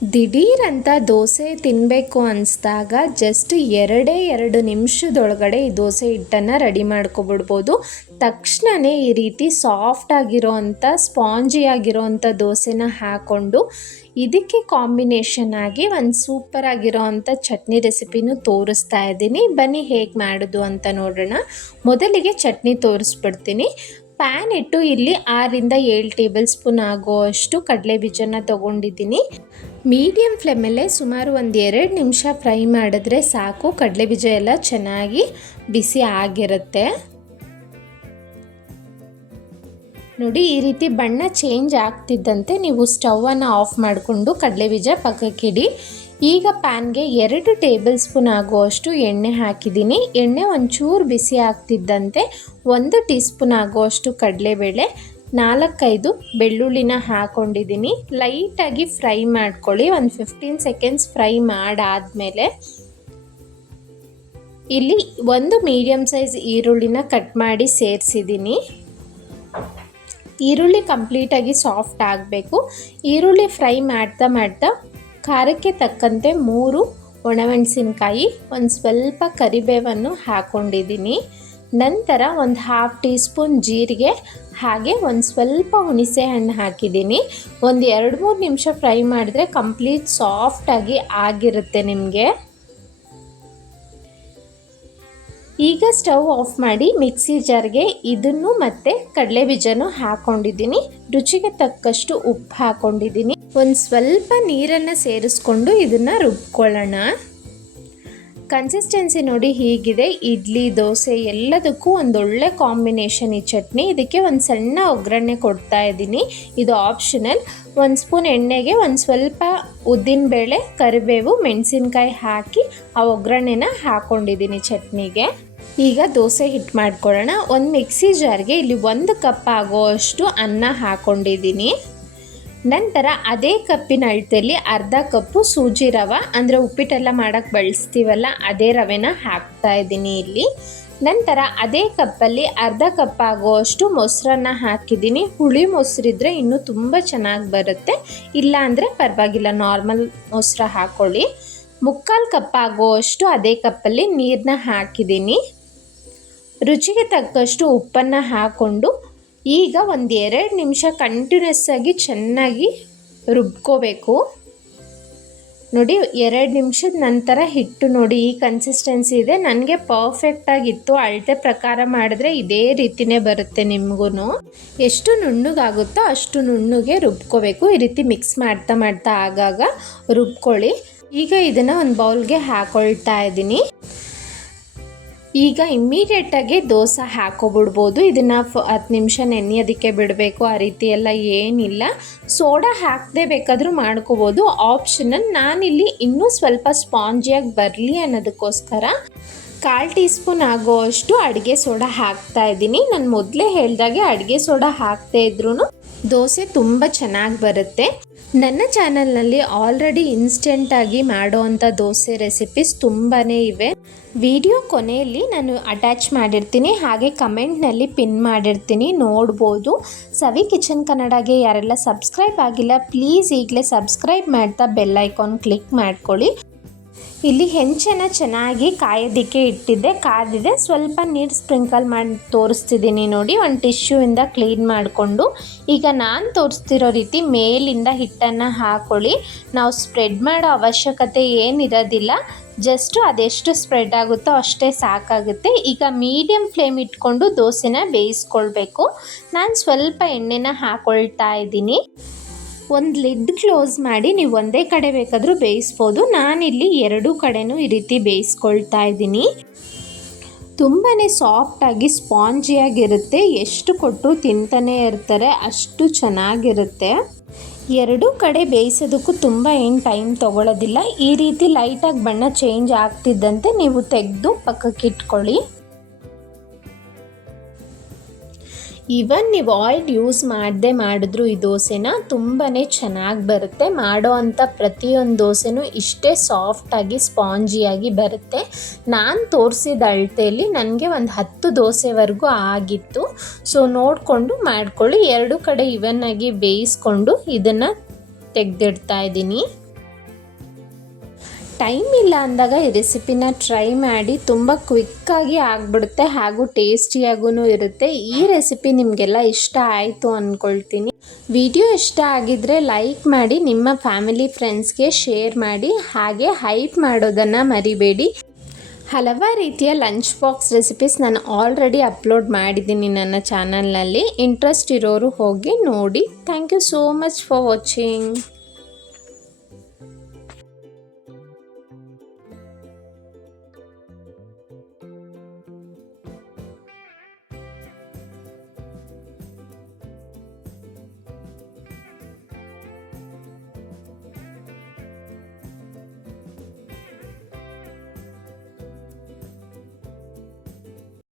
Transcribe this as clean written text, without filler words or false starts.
ದಿಢೀರಂತ ದೋಸೆ ತಿನ್ನಬೇಕು ಅನಿಸ್ದಾಗ ಜಸ್ಟ್ 2 ನಿಮಿಷದೊಳಗಡೆ ಈ ದೋಸೆ ಹಿಟ್ಟನ್ನು ರೆಡಿ ಮಾಡ್ಕೊಬಿಡ್ಬೋದು. ತಕ್ಷಣವೇ ಈ ರೀತಿ ಸಾಫ್ಟ್ ಆಗಿರೋವಂಥ ಸ್ಪಾಂಜಿ ಆಗಿರೋವಂಥ ದೋಸೆನ ಹಾಕ್ಕೊಂಡು ಇದಕ್ಕೆ ಕಾಂಬಿನೇಷನ್ ಆಗಿ ಒಂದು ಸೂಪರ್ ಆಗಿರೋವಂಥ ಚಟ್ನಿ ರೆಸಿಪಿನೂ ತೋರಿಸ್ತಾ ಇದ್ದೀನಿ. ಬನ್ನಿ ಹೇಗೆ ಮಾಡೋದು ಅಂತ ನೋಡೋಣ. ಮೊದಲಿಗೆ ಚಟ್ನಿ ತೋರಿಸ್ಬಿಡ್ತೀನಿ. ಪ್ಯಾನ್ ಇಟ್ಟು ಇಲ್ಲಿ 6-7 ಟೇಬಲ್ ಸ್ಪೂನ್ ಆಗುವಷ್ಟು ಕಡಲೆ ಬೀಜನ ತೊಗೊಂಡಿದ್ದೀನಿ. ಮೀಡಿಯಮ್ ಫ್ಲೇಮಲ್ಲೇ ಸುಮಾರು 2 ನಿಮಿಷ ಫ್ರೈ ಮಾಡಿದ್ರೆ ಸಾಕು. ಕಡಲೆಬೀಜ ಎಲ್ಲ ಚೆನ್ನಾಗಿ ಬಿಸಿ ಆಗಿರುತ್ತೆ. ನೋಡಿ, ಈ ರೀತಿ ಬಣ್ಣ ಚೇಂಜ್ ಆಗ್ತಿದ್ದಂತೆ ನೀವು ಸ್ಟವನ್ನು ಆಫ್ ಮಾಡಿಕೊಂಡು ಕಡಲೆಬೀಜ ಪಕ್ಕಕ್ಕಿಡಿ. ಈಗ ಪ್ಯಾನ್ಗೆ 2 ಟೇಬಲ್ ಸ್ಪೂನ್ ಆಗುವಷ್ಟು ಎಣ್ಣೆ ಹಾಕಿದ್ದೀನಿ. ಎಣ್ಣೆ ಒಂಚೂರು ಬಿಸಿ ಆಗ್ತಿದ್ದಂತೆ 1 ಟೀ ಸ್ಪೂನ್ ಆಗುವಷ್ಟು ಕಡಲೆಬೇಳೆ, 4-5 ಬೆಳ್ಳುಳ್ಳಿನ ಹಾಕ್ಕೊಂಡಿದ್ದೀನಿ. ಲೈಟಾಗಿ ಫ್ರೈ ಮಾಡ್ಕೊಳ್ಳಿ. ಒಂದು 15 ಸೆಕೆಂಡ್ಸ್ ಫ್ರೈ ಮಾಡಾದಮೇಲೆ ಇಲ್ಲಿ 1 ಮೀಡಿಯಮ್ ಸೈಜ್ ಈರುಳ್ಳಿನ ಕಟ್ ಮಾಡಿ ಸೇರಿಸಿದ್ದೀನಿ. ಈರುಳ್ಳಿ ಕಂಪ್ಲೀಟಾಗಿ ಸಾಫ್ಟ್ ಆಗಬೇಕು. ಈರುಳ್ಳಿ ಫ್ರೈ ಮಾಡ್ತಾ ಖಾರಕ್ಕೆ ತಕ್ಕಂತೆ 3 ಒಣಮೆಣಸಿನ್ಕಾಯಿ, ಒಂದು ಸ್ವಲ್ಪ ಕರಿಬೇವನ್ನು ಹಾಕ್ಕೊಂಡಿದ್ದೀನಿ. ನಂತರ ಒಂದು 1/2 ಟೀ ಸ್ಪೂನ್ ಜೀರಿಗೆ, ಹಾಗೆ ಒಂದು ಸ್ವಲ್ಪ ಹುಣಸೆ ಹಣ್ಣು ಹಾಕಿದ್ದೀನಿ. ಒಂದು 2-3 ನಿಮಿಷ ಫ್ರೈ ಮಾಡಿದ್ರೆ ಕಂಪ್ಲೀಟ್ ಸಾಫ್ಟಾಗಿ ಆಗಿರುತ್ತೆ ನಿಮಗೆ. ಈಗ ಸ್ಟವ್ ಆಫ್ ಮಾಡಿ ಮಿಕ್ಸಿ ಜಾರ್ಗೆ ಇದನ್ನು ಮತ್ತು ಕಡಲೆಬೀಜನೂ ಹಾಕ್ಕೊಂಡಿದ್ದೀನಿ. ರುಚಿಗೆ ತಕ್ಕಷ್ಟು ಉಪ್ಪು ಹಾಕ್ಕೊಂಡಿದ್ದೀನಿ. ಒಂದು ಸ್ವಲ್ಪ ನೀರನ್ನು ಸೇರಿಸ್ಕೊಂಡು ಇದನ್ನು ರುಬ್ಕೊಳ್ಳೋಣ. ಕನ್ಸಿಸ್ಟೆನ್ಸಿ ನೋಡಿ ಹೀಗಿದೆ. ಇಡ್ಲಿ, ದೋಸೆ ಎಲ್ಲದಕ್ಕೂ ಒಂದೊಳ್ಳೆ ಕಾಂಬಿನೇಷನ್ ಈ ಚಟ್ನಿ. ಇದಕ್ಕೆ ಒಂದು ಸಣ್ಣ ಒಗ್ಗರಣೆ ಕೊಡ್ತಾ ಇದ್ದೀನಿ. ಇದು ಆಪ್ಷನಲ್. 1 ಸ್ಪೂನ್ ಎಣ್ಣೆಗೆ ಒಂದು ಸ್ವಲ್ಪ ಉದ್ದಿನಬೇಳೆ, ಕರಿಬೇವು, ಮೆಣಸಿನ್ಕಾಯಿ ಹಾಕಿ ಆ ಒಗ್ಗರಣೆನ ಹಾಕ್ಕೊಂಡಿದ್ದೀನಿ ಚಟ್ನಿಗೆ. ಈಗ ದೋಸೆ ಹಿಟ್ಟು ಮಾಡ್ಕೊಳ್ಳೋಣ. ಒಂದು ಮಿಕ್ಸಿ ಜಾರ್ಗೆ ಇಲ್ಲಿ 1 ಕಪ್ ಆಗೋಷ್ಟು ಅನ್ನ ಹಾಕ್ಕೊಂಡಿದ್ದೀನಿ. ನಂತರ ಅದೇ ಕಪ್ಪಿನ ಅಳತೆಯಲ್ಲಿ ಅರ್ಧ ಕಪ್ಪು ಸೂಜಿ ರವೆ, ಅಂದರೆ ಉಪ್ಪಿಟ್ಟೆಲ್ಲ ಮಾಡೋಕ್ಕೆ ಬಳಸ್ತೀವಲ್ಲ ಅದೇ ರವೆನ ಹಾಕ್ತಾ ಇದ್ದೀನಿ ಇಲ್ಲಿ. ನಂತರ ಅದೇ ಕಪ್ಪಲ್ಲಿ ಅರ್ಧ ಕಪ್ ಆಗುವಷ್ಟು ಮೊಸರನ್ನ ಹಾಕಿದ್ದೀನಿ. ಹುಳಿ ಮೊಸರಿದ್ರೆ ಇನ್ನೂ ತುಂಬ ಚೆನ್ನಾಗಿ ಬರುತ್ತೆ. ಇಲ್ಲ ಅಂದರೆ ಪರವಾಗಿಲ್ಲ, ನಾರ್ಮಲ್ ಮೊಸರು ಹಾಕ್ಕೊಳ್ಳಿ. 3/4 ಕಪ್ ಆಗುವಷ್ಟು ಅದೇ ಕಪ್ಪಲ್ಲಿ ನೀರನ್ನ ಹಾಕಿದ್ದೀನಿ. ರುಚಿಗೆ ತಕ್ಕಷ್ಟು ಉಪ್ಪನ್ನು ಹಾಕ್ಕೊಂಡು ಈಗ 1-2 ನಿಮಿಷ ಕಂಟಿನ್ಯೂಸ್ ಆಗಿ ಚೆನ್ನಾಗಿ ರುಬ್ಕೋಬೇಕು. ನೋಡಿ, 2 ನಿಮಿಷದ ನಂತರ ಹಿಟ್ಟು ನೋಡಿ ಈ ಕನ್ಸಿಸ್ಟೆನ್ಸಿ ಇದೆ. ನನಗೆ ಪರ್ಫೆಕ್ಟಾಗಿತ್ತು. ಅಳತೆ ಪ್ರಕಾರ ಮಾಡಿದ್ರೆ ಇದೇ ರೀತಿಯೇ ಬರುತ್ತೆ ನಿಮಗೂ. ಎಷ್ಟು ನುಣ್ಣಗಾಗುತ್ತೋ ಅಷ್ಟು ನುಣ್ಣಗೆ ರುಬ್ಕೋಬೇಕು. ಈ ರೀತಿ ಮಿಕ್ಸ್ ಮಾಡ್ತಾ ಆಗಾಗ ರುಬ್ಕೊಳ್ಳಿ. ಈಗ ಇದನ್ನು ಒಂದು ಬೌಲ್ಗೆ ಹಾಕೊಳ್ತಾ ಇದ್ದೀನಿ. ಈಗ ಇಮ್ಮಿಡಿಯೇಟಾಗಿ ದೋಸೆ ಹಾಕೋಬಿಡ್ಬೋದು. ಇದನ್ನು 10 ನಿಮಿಷ ನೆನೆಯೋದಕ್ಕೆ ಬಿಡಬೇಕು ಆ ರೀತಿ ಎಲ್ಲ ಏನಿಲ್ಲ. ಸೋಡಾ ಹಾಕದೆ ಬೇಕಾದರೂ ಮಾಡ್ಕೋಬೋದು, ಆಪ್ಷನಲ್. ನಾನಿಲ್ಲಿ ಇನ್ನೂ ಸ್ವಲ್ಪ ಸ್ಪಾಂಜಿಯಾಗಿ ಬರಲಿ ಅನ್ನೋದಕ್ಕೋಸ್ಕರ 1/4 ಟೀ ಸ್ಪೂನ್ ಆಗೋವಷ್ಟು ಅಡುಗೆ ಸೋಡಾ ಹಾಕ್ತಾ ಇದ್ದೀನಿ. ನಾನು ಮೊದಲೇ ಹೇಳಿದಾಗೆ ಅಡುಗೆ ಸೋಡಾ ಹಾಕದೇ ಇದ್ರೂ ದೋಸೆ ತುಂಬ ಚೆನ್ನಾಗಿ ಬರುತ್ತೆ. ನನ್ನ ಚಾನಲ್ನಲ್ಲಿ ಆಲ್ರೆಡಿ ಇನ್ಸ್ಟೆಂಟಾಗಿ ಮಾಡೋವಂಥ ದೋಸೆ ರೆಸಿಪೀಸ್ ತುಂಬಾ ಇವೆ. ವಿಡಿಯೋ ಕೊನೆಯಲ್ಲಿ ನಾನು ಅಟ್ಯಾಚ್ ಮಾಡಿರ್ತೀನಿ, ಹಾಗೆ ಕಮೆಂಟ್ನಲ್ಲಿ ಪಿನ್ ಮಾಡಿರ್ತೀನಿ, ನೋಡ್ಬೋದು. ಸವಿ ಕಿಚನ್ ಕನ್ನಡಗೆ ಯಾರೆಲ್ಲ ಸಬ್ಸ್ಕ್ರೈಬ್ ಆಗಿಲ್ಲ ಪ್ಲೀಸ್ ಈಗಲೇ ಸಬ್ಸ್ಕ್ರೈಬ್ ಮಾಡ್ತಾ ಬೆಲ್ ಐಕಾನ್ ಕ್ಲಿಕ್ ಮಾಡ್ಕೊಳ್ಳಿ. ಇಲ್ಲಿ ಹೆಂಚನ್ನು ಚೆನ್ನಾಗಿ ಕಾಯೋದಕ್ಕೆ ಇಟ್ಟಿದ್ದೆ, ಕಾದಿದೆ. ಸ್ವಲ್ಪ ನೀರು ಸ್ಪ್ರಿಂಕಲ್ ಮಾಡಿ ತೋರಿಸ್ತಿದ್ದೀನಿ ನೋಡಿ. ಒಂದು ಟಿಶ್ಯೂಯಿಂದ ಕ್ಲೀನ್ ಮಾಡಿಕೊಂಡು ಈಗ ನಾನು ತೋರಿಸ್ತಿರೋ ರೀತಿ ಮೇಲಿಂದ ಹಿಟ್ಟನ್ನು ಹಾಕ್ಕೊಳ್ಳಿ. ನಾವು ಸ್ಪ್ರೆಡ್ ಮಾಡೋ ಅವಶ್ಯಕತೆ ಏನಿರೋದಿಲ್ಲ, ಜಸ್ಟು ಅದೆಷ್ಟು ಸ್ಪ್ರೆಡ್ ಆಗುತ್ತೋ ಅಷ್ಟೇ ಸಾಕಾಗುತ್ತೆ. ಈಗ ಮೀಡಿಯಮ್ ಫ್ಲೇಮ್ ಇಟ್ಕೊಂಡು ದೋಸೆನ ಬೇಯಿಸ್ಕೊಳ್ಬೇಕು. ನಾನು ಸ್ವಲ್ಪ ಎಣ್ಣೆನ ಹಾಕ್ಕೊಳ್ತಾ ಇದ್ದೀನಿ. ಒಂದು ಲಿಡ್ ಕ್ಲೋಸ್ ಮಾಡಿ ನೀವು ಒಂದೇ ಕಡೆ ಬೇಕಾದರೂ ಬೇಯಿಸ್ಬೋದು. ನಾನಿಲ್ಲಿ 2 ಕಡೆನೂ ಈ ರೀತಿ ಬೇಯಿಸ್ಕೊಳ್ತಾ ಇದ್ದೀನಿ. ತುಂಬಾ ಸಾಫ್ಟಾಗಿ ಸ್ಪಾಂಜಿಯಾಗಿರುತ್ತೆ. ಎಷ್ಟು ಕೊಟ್ಟು ತಿಂತಾನೆ ಇರ್ತಾರೆ, ಅಷ್ಟು ಚೆನ್ನಾಗಿರುತ್ತೆ. 2 ಕಡೆ ಬೇಯಿಸೋದಕ್ಕೂ ತುಂಬ ಏನು ಟೈಮ್ ತೊಗೊಳ್ಳೋದಿಲ್ಲ. ಈ ರೀತಿ ಲೈಟಾಗಿ ಬಣ್ಣ ಚೇಂಜ್ ಆಗ್ತಿದ್ದಂತೆ ನೀವು ತೆಗೆದು ಪಕ್ಕಕ್ಕೆ ಇಟ್ಕೊಳ್ಳಿ. ಈವನ್ ನೀವು ಆಯಿಲ್ ಯೂಸ್ ಮಾಡದೆ ಮಾಡಿದ್ರು ಈ ದೋಸೆನ ತುಂಬಾ ಚೆನ್ನಾಗಿ ಬರುತ್ತೆ. ಮಾಡೋ ಅಂಥ ಪ್ರತಿಯೊಂದು ದೋಸೆನೂ ಇಷ್ಟೇ ಸಾಫ್ಟಾಗಿ ಸ್ಪಾಂಜಿಯಾಗಿ ಬರುತ್ತೆ. ನಾನು ತೋರಿಸಿದ ಅಳತೆಯಲ್ಲಿ ನನಗೆ ಒಂದು 10 ದೋಸೆವರೆಗೂ ಆಗಿತ್ತು. ಸೊ ನೋಡಿಕೊಂಡು ಮಾಡ್ಕೊಳ್ಳಿ. 2 ಕಡೆ ಇವನ್ನಾಗಿ ಬೇಯಿಸ್ಕೊಂಡು ಇದನ್ನು ತೆಗೆದಿಡ್ತಾ ಇದ್ದೀನಿ. ಟೈಮ್ ಇಲ್ಲ ಅಂದಾಗ ಈ ರೆಸಿಪಿನ ಟ್ರೈ ಮಾಡಿ, ತುಂಬ ಕ್ವಿಕ್ಕಾಗಿ ಆಗಿಬಿಡುತ್ತೆ ಹಾಗೂ ಟೇಸ್ಟಿಯಾಗೂ ಇರುತ್ತೆ. ಈ ರೆಸಿಪಿ ನಿಮಗೆಲ್ಲ ಇಷ್ಟ ಆಯಿತು ಅಂದ್ಕೊಳ್ತೀನಿ. ವಿಡಿಯೋ ಇಷ್ಟ ಆಗಿದ್ದರೆ ಲೈಕ್ ಮಾಡಿ, ನಿಮ್ಮ ಫ್ಯಾಮಿಲಿ ಫ್ರೆಂಡ್ಸ್ಗೆ ಶೇರ್ ಮಾಡಿ, ಹಾಗೆ ಹೈಪ್ ಮಾಡೋದನ್ನು ಮರಿಬೇಡಿ. ಹಲವಾರು ರೀತಿಯ ಲಂಚ್ ಬಾಕ್ಸ್ ರೆಸಿಪೀಸ್ ನಾನು ಆಲ್ರೆಡಿ ಅಪ್ಲೋಡ್ ಮಾಡಿದ್ದೀನಿ ನನ್ನ ಚಾನಲ್ನಲ್ಲಿ. ಇಂಟ್ರೆಸ್ಟ್ ಇರೋರು ಹೋಗಿ ನೋಡಿ. Thank you so much for watching.